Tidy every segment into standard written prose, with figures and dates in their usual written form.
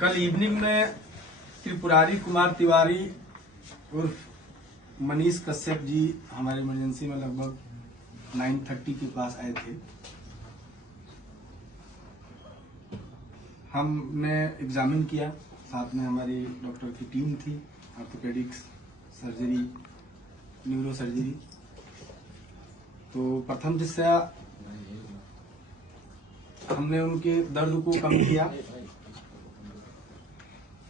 कल इवनिंग में त्रिपुरारी कुमार तिवारी उर्फ मनीष कश्यप जी हमारे इमरजेंसी में लगभग 9:30 के पास आए थे। हमने एग्जामिन किया, साथ में हमारी डॉक्टर की टीम थी, ऑर्थोपेडिक्स, सर्जरी, न्यूरो सर्जरी। तो प्रथम दृष्टया हमने उनके दर्द को कम किया।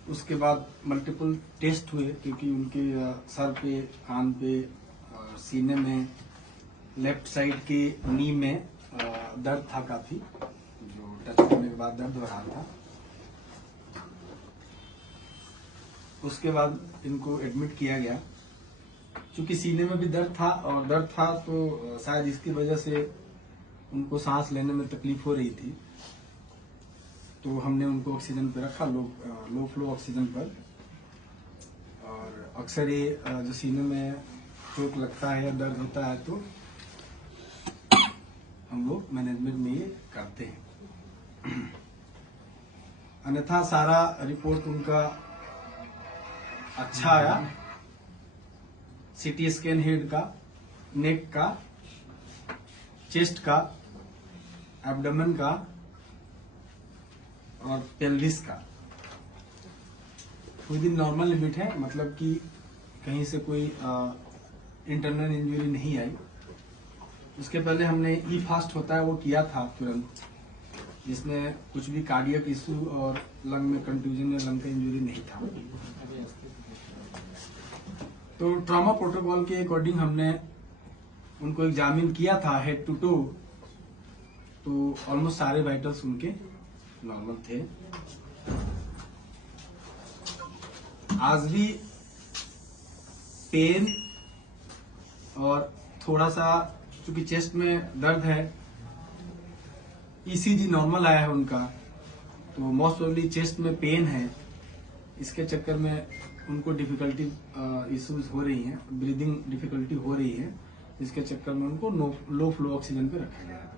उसके बाद मल्टीपल टेस्ट हुए, क्योंकि उनके सर पे, कान पे, सीने में, लेफ्ट साइड के नी में दर्द था काफी, जो टच करने के बाद दर्द हो रहा था। उसके बाद इनको एडमिट किया गया। क्योंकि सीने में भी दर्द था तो शायद इसकी वजह से उनको सांस लेने में तकलीफ हो रही थी, तो हमने उनको ऑक्सीजन पे रखा, लो फ्लो ऑक्सीजन पर। और अक्सर ये जो सीने में चोट लगता है या दर्द होता है तो हम लोग मैनेजमेंट में ये करते हैं। अन्यथा सारा रिपोर्ट उनका अच्छा आया। सीटी स्कैन हेड का, नेक का, चेस्ट का, एब्डोमेन का और पेल्विस का विद इन नॉर्मल लिमिट है, मतलब कि कहीं से कोई इंटरनल इंजरी नहीं आई। उसके पहले हमने ई फास्ट होता है वो किया था तुरंत, जिसमें कुछ भी कार्डियक इश्यू और लंग में कंट्यूजन या लंग का इंजरी नहीं था। तो ट्रॉमा प्रोटोकॉल के अकॉर्डिंग हमने उनको एग्जामिन किया था हेड टू टू, तो ऑलमोस्ट सारे वाइटल्स उनके नॉर्मल थे। आज भी पेन और थोड़ा सा चूंकि चेस्ट में दर्द है, ईसीजी नॉर्मल आया है उनका, तो मोस्ट प्रोबेबली चेस्ट में पेन है। इसके चक्कर में उनको डिफिकल्टी इश्यूज हो रही हैं, ब्रीदिंग डिफिकल्टी हो रही है, इसके चक्कर में उनको लो फ्लो ऑक्सीजन पे रखा गया है।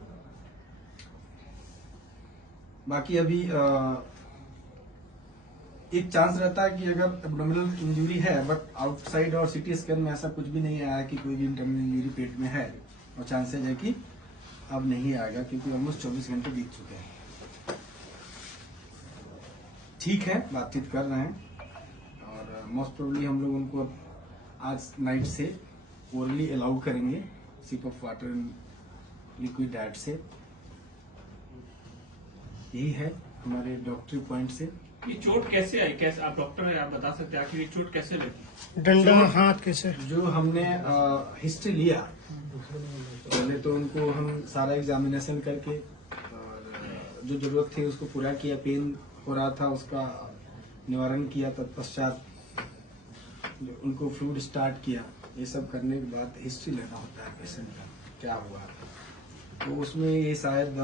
बाकी अभी एक चांस रहता है कि अगर एब्डोमिनल इंजरी है, बट आउटसाइड और सीटी स्कैन में ऐसा कुछ भी नहीं आया कि कोई भी इंटरनल इंजरी पेट में है, और चांसेज है कि अब नहीं आएगा, क्योंकि ऑलमोस्ट 24 घंटे बीत चुके हैं। ठीक है, बातचीत कर रहे हैं और मोस्ट प्रोबेबली हम लोग उनको आज नाइट से ओरली अलाउ करेंगे, sip of water and liquid diet से। यही है हमारे डॉक्टरी पॉइंट से। ये चोट कैसे आई? कैसे, आप डॉक्टर हैं, आप बता सकते हैं आखिर ये चोट कैसे लगी? डंडा हाथ कैसे? जो हमने हिस्ट्री लिया, पहले तो उनको हम सारा एग्जामिनेशन करके और जो जरूरत थी उसको पूरा किया। पेन हो रहा था उसका निवारण किया, तत्पश्चात उनको फ्लूइड स्टार्ट किया। ये सब करने के बाद हिस्ट्री लेना होता है पेशेंट का, क्या हुआ। तो उसमें ये शायद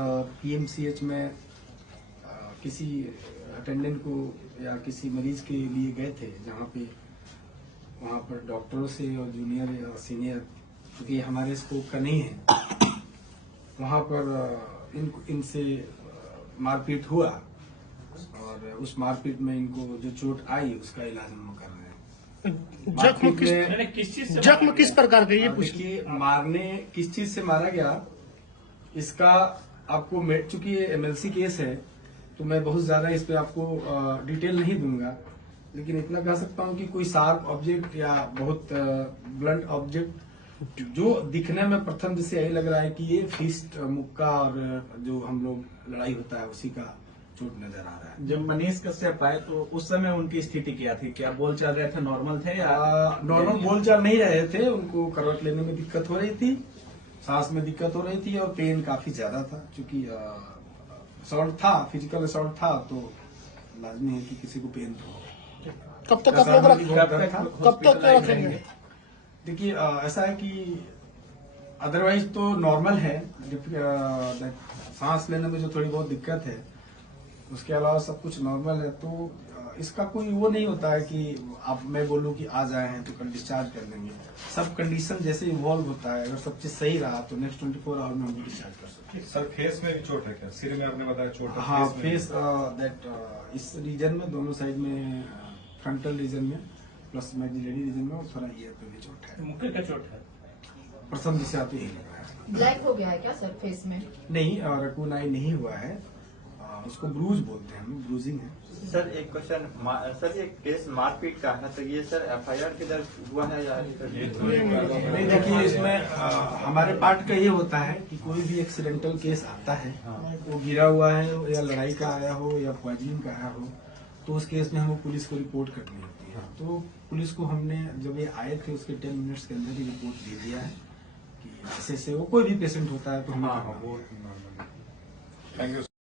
पीएमसीएच में किसी अटेंडेंट को या किसी मरीज के लिए गए थे, जहाँ पे वहाँ पर डॉक्टरों से और जूनियर या सीनियर, क्योंकि हमारे स्कोप का नहीं है, वहाँ पर इनसे मारपीट हुआ और उस मारपीट में इनको जो चोट आई उसका इलाज हम कर रहे हैं। जख्म किस प्रकार का? ये पूछिए, मारने किस चीज से मारा गया इसका आपको, चूंकि ये एमएलसी केस है तो मैं बहुत ज्यादा इस पे आपको डिटेल नहीं दूंगा, लेकिन इतना कह सकता हूँ कि कोई शार्प ऑब्जेक्ट या बहुत ब्लंट ऑब्जेक्ट जो दिखने में प्रथम दृष्टया यही लग रहा है कि ये फिस्ट, मुक्का और जो हम लोग लड़ाई होता है उसी का चोट नजर आ रहा है। जब मनीष कश्यप आए तो उस समय उनकी स्थिति क्या थी? क्या बोल चल रहे थे, नॉर्मल थे या? नॉर्मल बोल चाल नहीं रहे थे, उनको करवट लेने में दिक्कत हो रही थी, सांस में दिक्कत हो रही थी और पेन काफी ज्यादा था। चूंकि असॉल्ट था, फिजिकल असॉल्ट था, तो लाजमी है कि किसी को पेन तो। कब तक रखेंगे? देखिए, ऐसा है कि अदरवाइज तो नॉर्मल है, सांस लेने में जो थोड़ी बहुत दिक्कत है, उसके अलावा सब कुछ नॉर्मल है। तो इसका कोई वो नहीं होता है कि आप मैं बोलूँ कि आज आए हैं तो कल डिस्चार्ज कर देंगे। सब कंडीशन जैसे इवॉल्व होता है, अगर सब चीज सही रहा तो नेक्स्ट 24 आवर में हम डिस्चार्ज कर सकते हैं। सर फेस में भी चोट है क्या? सिर में आपने बताया चोट है, हाँ, फेस में फेस दैट इस रीजन में दोनों साइड में फ्रंटल रीजन में प्लस मैग्जिलरी रीजन में और थोड़ा ईयर पे भी चोट है। मुक्के का चोट है। प्रथम दिशा आते ही लग रहा है। ब्लैक हो गया है क्या सर फेस में? नहीं, रकून आई नहीं हुआ है, उसको ब्रूज बोलते हैं, हम ब्रूजिंग है। सर एक क्वेश्चन, सर ये केस मारपीट का है तो ये सर एफआईआर किधर हुआ है या नहीं, देखिए इसमें हमारे पार्ट का ये होता है कि कोई भी एक्सीडेंटल केस आता है, वो गिरा हुआ है या लड़ाई का आया हो या पॉइजनिंग का आया हो, तो उस केस में हमें पुलिस को रिपोर्ट करनी होती है। तो पुलिस को हमने जब ये आए थे उसके 10 मिनट्स के अंदर ही रिपोर्ट दे दिया है कि ऐसे वो कोई भी पेशेंट होता है तो हमें थैंक यू।